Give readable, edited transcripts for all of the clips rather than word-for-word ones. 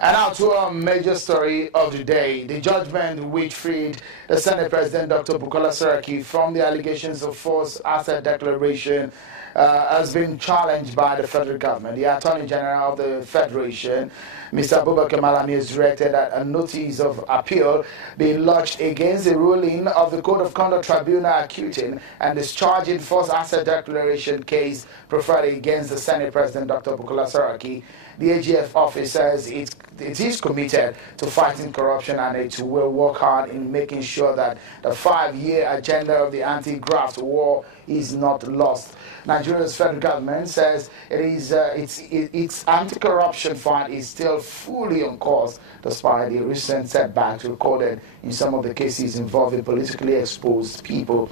And now to a major story of the day. The judgment which freed the Senate President Dr. Bukola Saraki from the allegations of false asset declaration has been challenged by the federal government. The Attorney General of the Federation, Mr. Abubakar Malami, has directed that a notice of appeal be lodged against the ruling of the Code of Conduct Tribunal accusing and discharging false asset declaration case preferred against the Senate President Dr. Bukola Saraki. The AGF office says it is committed to fighting corruption and it will work hard in making sure that the 5-year agenda of the anti-graft war is not lost. Nigeria's federal government says its anti-corruption fund is still fully on course despite the recent setbacks recorded in some of the cases involving politically exposed people.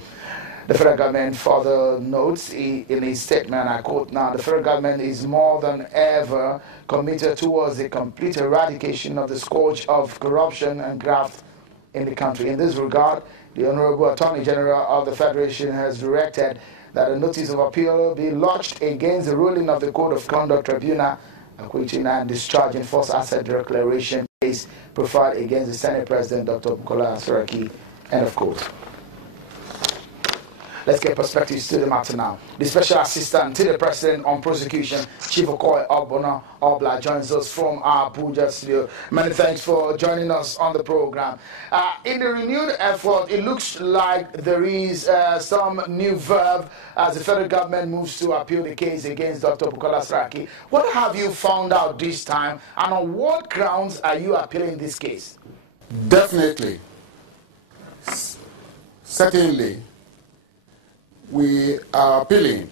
The federal government further notes in his statement, I quote now, the federal government is more than ever committed towards the complete eradication of the scourge of corruption and graft in the country. In this regard, the Honorable Attorney General of the Federation has directed that a notice of appeal be lodged against the ruling of the Code of Conduct Tribunal acquitting and discharging false asset declaration case preferred against the Senate President Dr. Bukola Saraki. End of quote. Let's get perspectives to the matter now. The Special Assistant to the President on Prosecution, Chief Okoye Ogbonna Obla, joins us from our Abuja studio. Many thanks for joining us on the program. In the renewed effort, it looks like there is some new verb as the federal government moves to appeal the case against Dr. Bukola Saraki. What have you found out this time, and on what grounds are you appealing this case? Definitely. Certainly. We are appealing.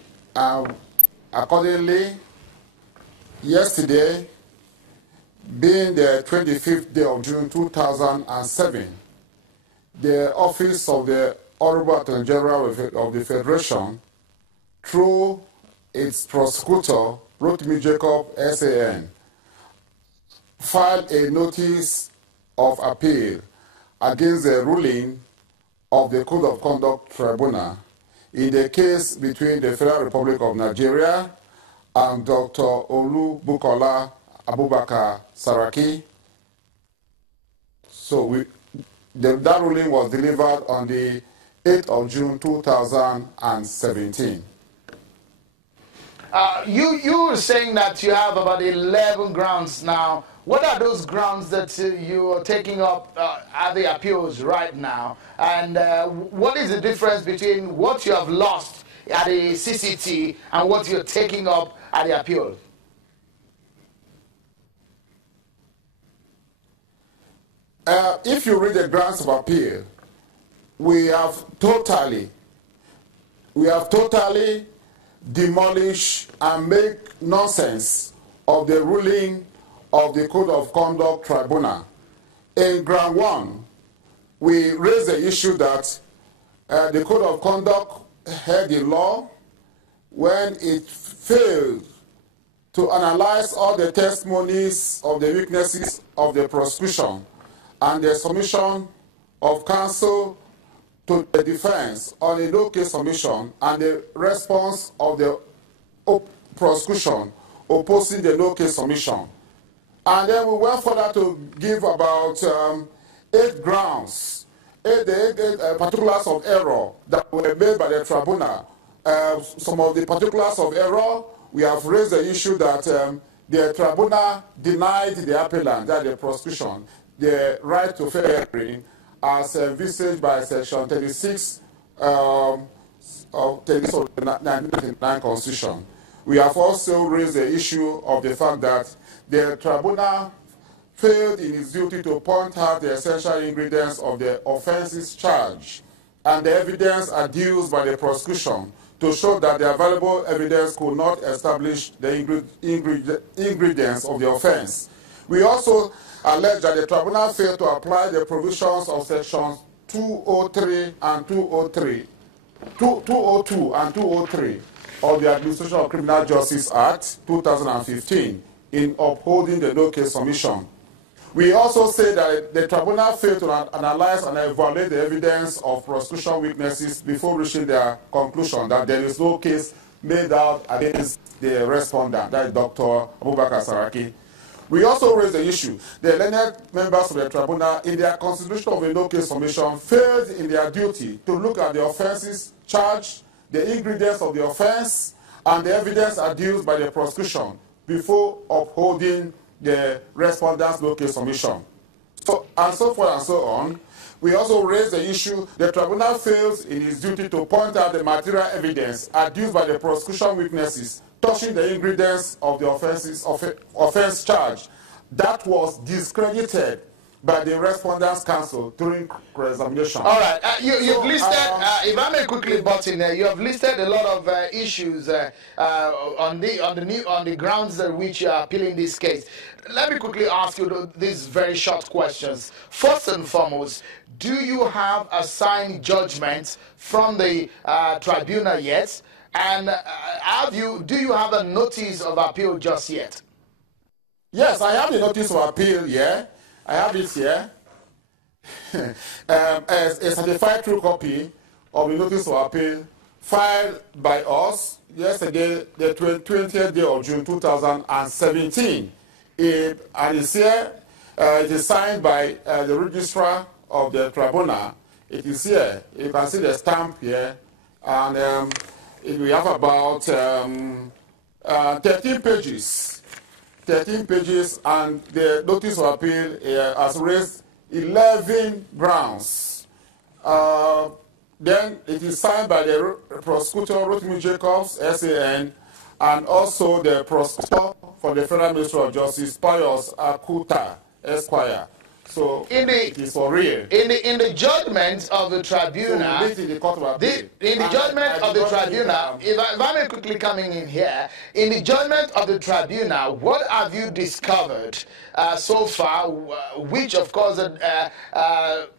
Accordingly, yesterday, being the 25th day of June 2007, the Office of the Honorable Attorney General of the Federation, through its prosecutor, Rotimi Jacob, SAN, filed a notice of appeal against the ruling of the Code of Conduct Tribunal in the case between the Federal Republic of Nigeria and Dr. Olu Bukola Abubakar Saraki. So that ruling was delivered on the 8th of June 2017. You were saying that you have about 11 grounds now. What are those grounds that you are taking up at the appeals right now? And what is the difference between what you have lost at the CCT and what you're taking up at the appeal? If you read the grounds of appeal, we have totally demolish and make nonsense of the ruling of the Code of Conduct Tribunal. In ground one, we raise the issue that the Code of Conduct had the law when it failed to analyze all the testimonies of the witnesses of the prosecution and the submission of counsel to the defense on a no-case submission and the response of the prosecution opposing the no-case submission. And then we went further to give about 8 grounds, 8 particulars of error that were made by the tribunal. Some of the particulars of error, we have raised the issue that the tribunal denied the appellant, that the prosecution, the right to fair hearing as envisaged by Section 36 of the 1999 Constitution. We have also raised the issue of the fact that the tribunal failed in its duty to point out the essential ingredients of the offences charged and the evidence adduced by the prosecution to show that the available evidence could not establish the ingredients of the offence. We also allege that the tribunal failed to apply the provisions of sections 203 and 202 and 203 of the Administration of Criminal Justice Act 2015 in upholding the no-case submission. We also say that the tribunal failed to analyze and evaluate the evidence of prosecution witnesses before reaching their conclusion that there is no case made out against the respondent, that is Dr. Abubakar Saraki. We also raised the issue. The learned members of the tribunal, in their consideration of a no-case submission, failed in their duty to look at the offences charged, the ingredients of the offence, and the evidence adduced by the prosecution before upholding the respondent's no-case submission. And so forth and so on. We also raised the issue the tribunal fails in its duty to point out the material evidence adduced by the prosecution witnesses touching the ingredients of the offense charge that was discredited by the respondent's counsel during examination. All right, you've listed, if I may quickly butt in there, you have listed a lot of issues on the grounds on which you are appealing this case. Let me quickly ask you these very short questions. First and foremost, do you have a signed judgment from the tribunal yet? And do you have a notice of appeal just yet? Yes, I have the notice of appeal here. I have it here. A certified true copy of the notice of appeal filed by us yesterday, the 20th day of June 2017. And it's here. It is signed by the registrar of the tribunal. It is here. You can see the stamp here. And we have about 13 pages. 13 pages, and the notice of appeal has raised 11 grounds. Then it is signed by the prosecutor, Rotimi Jacobs, SAN, and also the prosecutor for the Federal Ministry of Justice, Pius Akuta, Esquire. So it is for real. In the judgment of the tribunal, if I may quickly coming in here, in the judgment of the tribunal, what have you discovered so far, which of course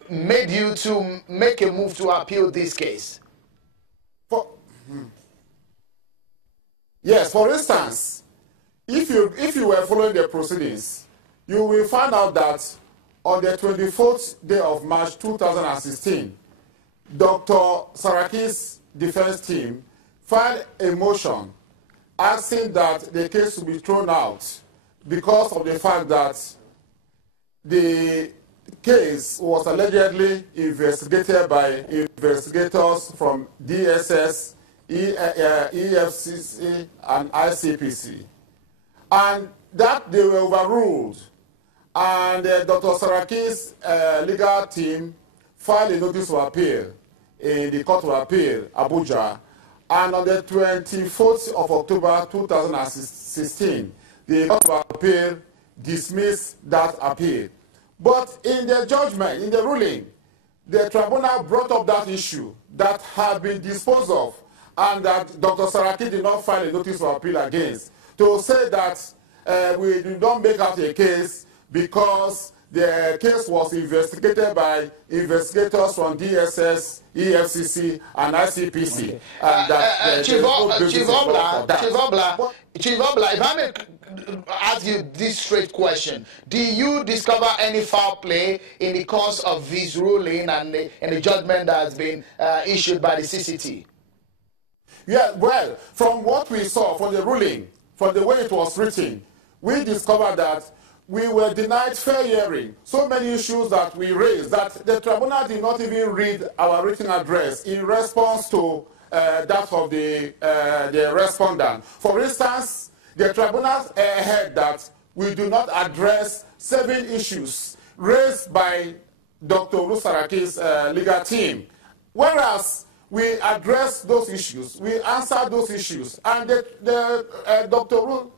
made you to make a move to appeal this case? Yes, for instance, if you were following the proceedings, you will find out that on the 24th day of March 2016, Dr. Saraki's defense team filed a motion asking that the case should be thrown out because of the fact that the case was allegedly investigated by investigators from DSS, EFCC, and ICPC, and that they were overruled. And Dr. Saraki's legal team filed a notice of appeal in the Court of Appeal, Abuja. And on the 24th of October 2016, the Court of Appeal dismissed that appeal. But in the judgment, in the ruling, the tribunal brought up that issue that had been disposed of and that Dr. Saraki did not file a notice of appeal against, to say that we did not make out a case because the case was investigated by investigators from DSS, EFCC, and ICPC. Okay. And Chief Obla, if I may ask you this straight question, do you discover any foul play in the course of this ruling and the judgment that has been issued by the CCT? Yeah, well, from what we saw, from the ruling, from the way it was written, we discovered that we were denied fair hearing. So many issues that we raised that the tribunal did not even read our written address in response to that of the respondent. For instance, the tribunal held that we do not address 7 issues raised by Dr. Saraki's legal team, whereas we addressed those issues, we answered those issues, and Dr.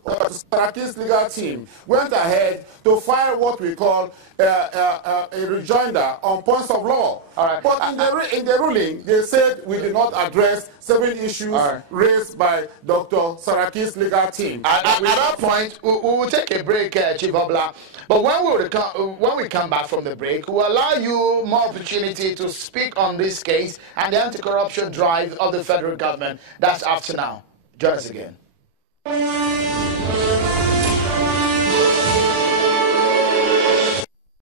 Saraki's legal team went ahead to file what we call a rejoinder on points of law. Right. But in the ruling, they said we did not address 7 issues raised by Dr. Saraki's legal team. At that point, we will take a break, Chief Obla. But when we come back from the break, we'll allow you more opportunity to speak on this case and the anti-corruption drive of the federal government. That's after now. Join us again.